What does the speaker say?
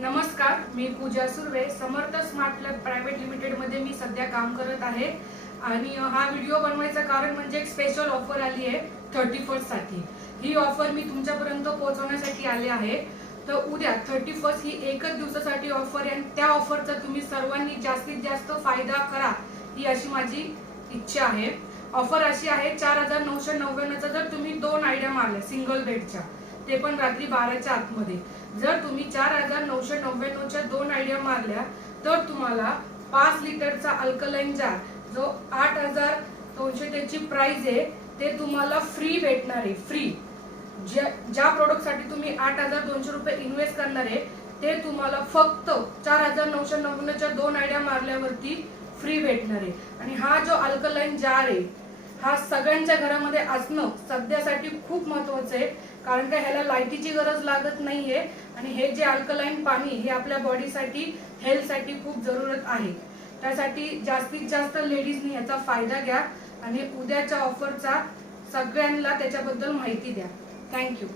नमस्कार, मी पूजा सुर्वे. समर्थ smart lab private limited मध्ये मी सध्या काम करत आहे आणि हा व्हिडिओ बनवायचं कारण म्हणजे एक स्पेशल ऑफर आली आहे 31 साठी. ही ऑफर मी तुमच्यापर्यंत पोहोचवण्यासाठी आले आहे. तर उद्या 31 ही एकच दिवसासाठी ऑफर आहे आणि त्या ऑफरचा तुम्ही सर्वांनी जास्तीत जास्त फायदा करा ही अशी माझी इच्छा आहे. ऑफर अशी आहे 4999 चा जर तुम्ही 2 आयडिया मारल्या सिंगल बेडच्या, ते पण रात्री 12च्या आतमध्ये, जर तुम्ही 4999 च्या 2 आयडिया मारल्या तर तुम्हाला 5 लिटरचा अल्कलाइन जार जो 8200 त्याची प्राइस आहे ते तुम्हाला फ्री भेटणार आहे. फ्री ज्या प्रोडक्ट साठी तुम्ही 8200 रुपये इन्व्हेस्ट करणार आहे ते तुम्हाला फक्त 4999 च्या 2 आयडिया मारल्यावरती फ्री भेटणार आहे. आणि हा जो अल्कलाइन जार आहे हा सगळ्यांच्या घरामध्ये असणं सध्यासाठी खूप महत्त्वाचं आहे, कारण का ह्याला लाईटीची गरज लागत नाहीये आणि हे जे अल्कलाइन पाणी हे आपल्या बॉडीसाठी हेल्थसाठी खूप जरूरत आहे. त्यासाठी जास्तीत जास्त लेडीजनी याचा फायदा घ्या आणि उद्याच्या ऑफरचा सगळ्यांना त्याच्याबद्दल माहिती द्या. थँक्यू.